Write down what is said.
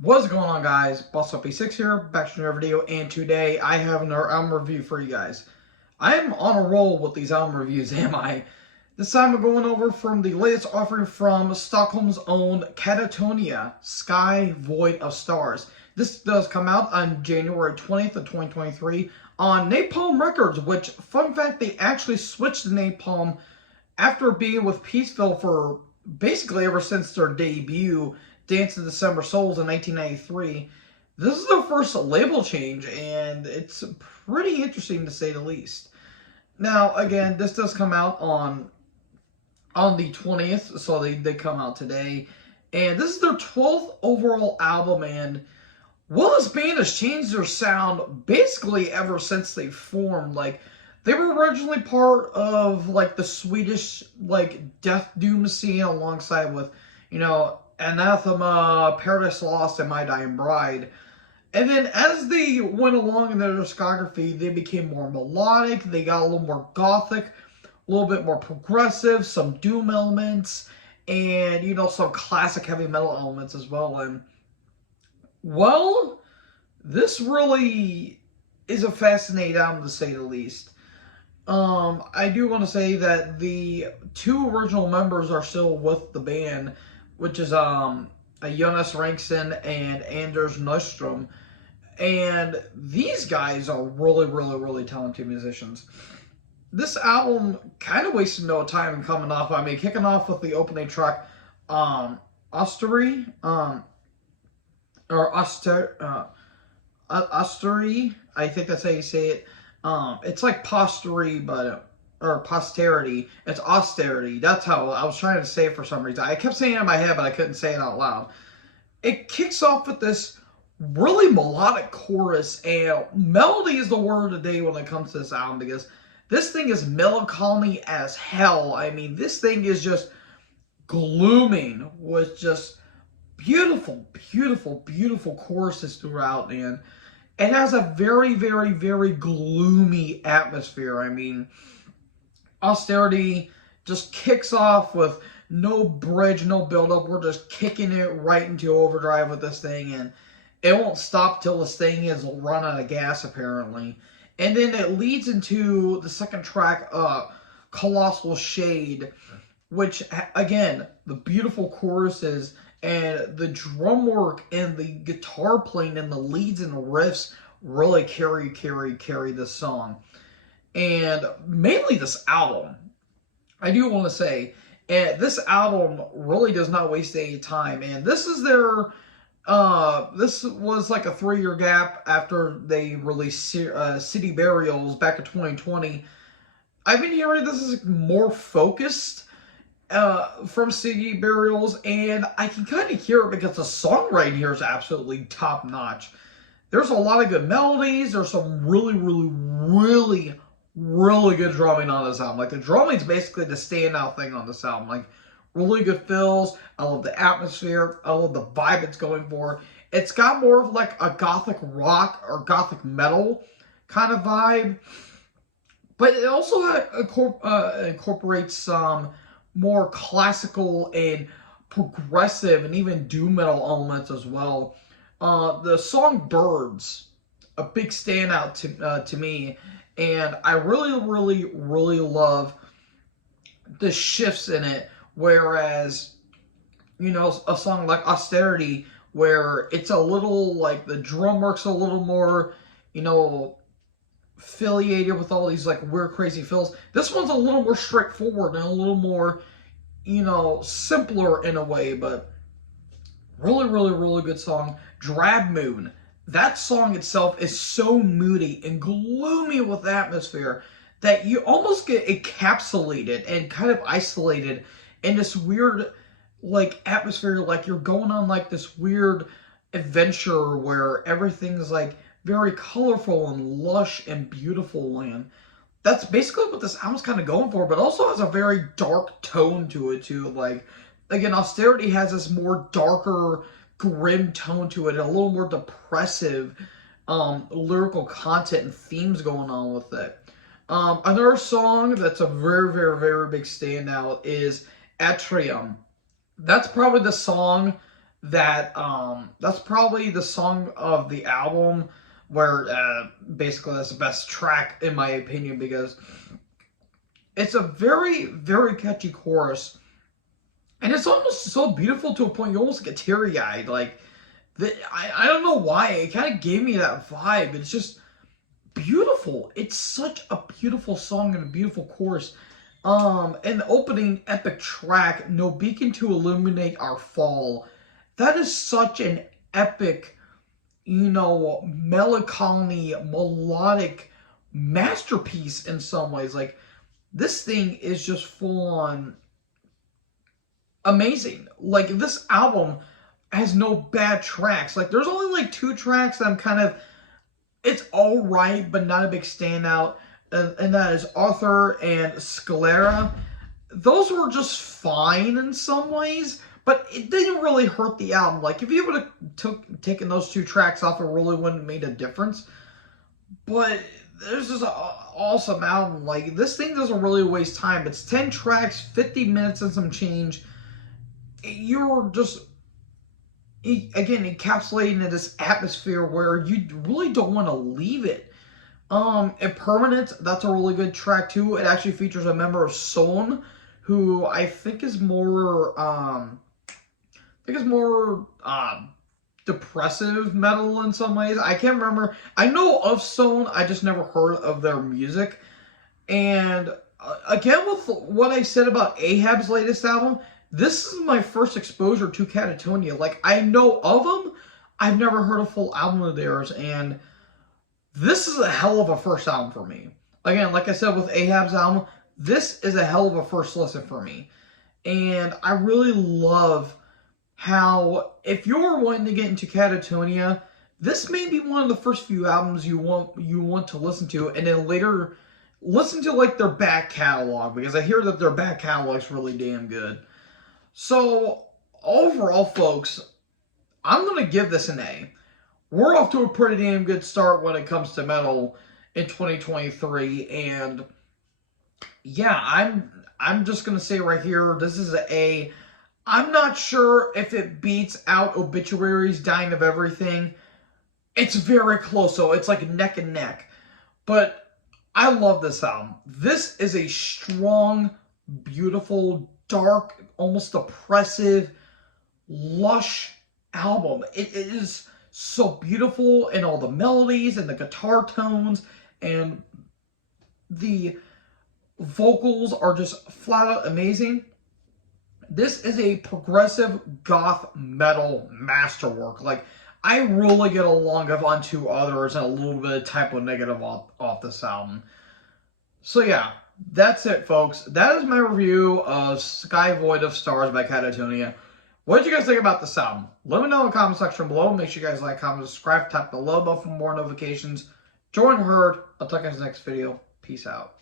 What's going on, guys? BossUp86 here, back to another video, and today I have another album review for you guys. I am on a roll with these album reviews, am I? This time I'm going over from the latest offering from Stockholm's own Katatonia, Sky Void of Stars. This does come out on January 20th of 2023 on Napalm Records, which, fun fact, they actually switched to Napalm after being with Peaceville for basically ever since their debut, Dance of December Souls in 1993. This is their first label change, and it's pretty interesting to say the least. Now, again, this does come out on the 20th, so they come out today. And this is their 12th overall album, and well, this band has changed their sound basically ever since they formed. Like, they were originally part of, like, the Swedish, like, Death Doom scene alongside with, Anathema, Paradise Lost, and My Dying Bride. And then as they went along in their discography, they became more melodic, they got a little more gothic, a little bit more progressive, some doom elements, and, some classic heavy metal elements as well. And, well, this really is a fascinating album to say the least. I do want to say that the two original members are still with the band, which is Jonas Rankson and Anders Nystrom. And these guys are really, really, really talented musicians. This album kind of wasted no time in coming off. I mean, kicking off with the opening track, Ostery, or Ostery, I think that's how you say it. It's like postery, or posterity. It's austerity. That's how I was trying to say it for some reason. I kept saying it in my head, but I couldn't say it out loud. It kicks off with this really melodic chorus, and melody is the word of the day when it comes to this album, because this thing is melancholy as hell. I mean, this thing is just glooming with just beautiful, beautiful, beautiful choruses throughout, and it has a very, very, very gloomy atmosphere. I mean, Austerity just kicks off with no bridge, no build-up. We're just kicking it right into overdrive with this thing, and it won't stop till this thing is run out of gas, apparently. And then it leads into the second track, Colossal Shade, which, again, the beautiful choruses and the drum work and the guitar playing and the leads and the riffs really carry this song. And mainly this album, I do want to say, this album really does not waste any time. And this is their, this was like a 3-year gap after they released City Burials back in 2020. I've been hearing this is more focused from City Burials, and I can kind of hear it because the songwriting here is absolutely top notch. There's a lot of good melodies. There's some really, really, really, really good drumming on this album. Like, the drumming is basically the standout thing on this album. Like, really good fills. I love the atmosphere. I love the vibe it's going for. It's got more of like a gothic rock or gothic metal kind of vibe, but it also incorporates some more classical and progressive and even doom metal elements as well. The song Birds, a big standout to me, and I really, really, really love the shifts in it, whereas, a song like Austerity, where it's a little, like, the drum work's a little more, affiliated with all these, like, weird, crazy fills. This one's a little more straightforward and a little more, simpler in a way, but really, really, really good song. Drab Moon. That song itself is so moody and gloomy with atmosphere that you almost get encapsulated and kind of isolated in this weird, like, atmosphere. Like, you're going on, like, this weird adventure where everything's, like, very colorful and lush and beautiful, and that's basically what this album's kind of going for, but also has a very dark tone to it, too. Like, again, Austerity has this more darker, grim tone to it, and a little more depressive lyrical content and themes going on with it. Another song that's a very, very, very big standout is Atrium. That's probably the song that that's probably the song of the album where basically that's the best track in my opinion, because it's a very, very catchy chorus, and it's almost so beautiful to a point you almost get teary-eyed. Like, I don't know why, it kind of gave me that vibe. It's just beautiful. It's such a beautiful song and a beautiful chorus. And the opening epic track, "No Beacon to Illuminate Our Fall," that is such an epic, melancholy, melodic masterpiece in some ways. Like, this thing is just full on amazing. Like, this album has no bad tracks. Like, there's only like two tracks that I'm kind of, it's all right, but not a big standout. And that is Arthur and Sclera. Those were just fine in some ways, but it didn't really hurt the album. Like, if you would have taken those two tracks off, it really wouldn't have made a difference. But there's just an awesome album. Like, this thing doesn't really waste time. It's 10 tracks, 50 minutes and some change. You're just, again, encapsulating in this atmosphere where you really don't want to leave it. And Permanent, that's a really good track too. It actually features a member of Sown, who I think is more, depressive metal in some ways. I can't remember. I know of Sown, I just never heard of their music. And again, with what I said about Ahab's latest album, this is my first exposure to Katatonia. Like, I know of them, I've never heard a full album of theirs, and this is a hell of a first album for me. Again, like I said with Ahab's album, this is a hell of a first listen for me. And I really love how, if you're wanting to get into Katatonia, this may be one of the first few albums you want to listen to, and then later listen to like their back catalog, because I hear that their back catalog is really damn good. So overall, folks, I'm going to give this an A. We're off to a pretty damn good start when it comes to metal in 2023, and yeah, I'm just gonna say right here, this is an A. I'm not sure if it beats out Obituary's Dying of Everything. It's very close, so it's like neck and neck. But I love this album. This is a strong, beautiful, dark, almost oppressive, lush album. It is so beautiful in all the melodies and the guitar tones, and the vocals are just flat out amazing. This is a progressive goth metal masterwork. Like, I really get along of Unto Others and a little bit of Type O Negative off this album. So yeah, that's it, folks. That is my review of Sky Void of Stars by Katatonia. What did you guys think about this album? Let me know in the comment section below. Make sure you guys like, comment, subscribe, tap the bell button for more notifications. Join Herd. I'll talk to you in the next video. Peace out.